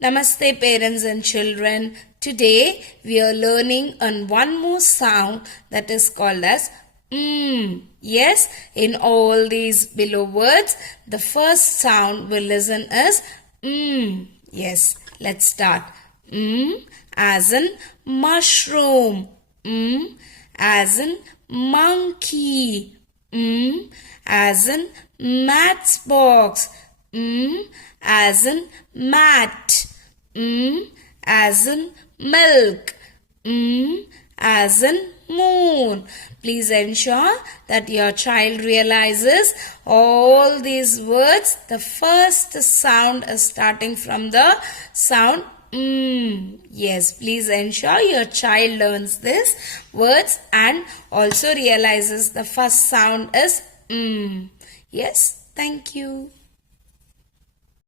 Namaste parents and children. Today we are learning on one more sound that is called as Yes, in all these below words, the first sound we'll listen is Yes, let's start. As in mushroom. As in monkey. As in matchbox. As in mat. As in milk. As in moon. Please ensure that your child realizes all these words. The first sound is starting from the sound Yes, please ensure your child learns these words and also realizes the first sound is Yes, thank you.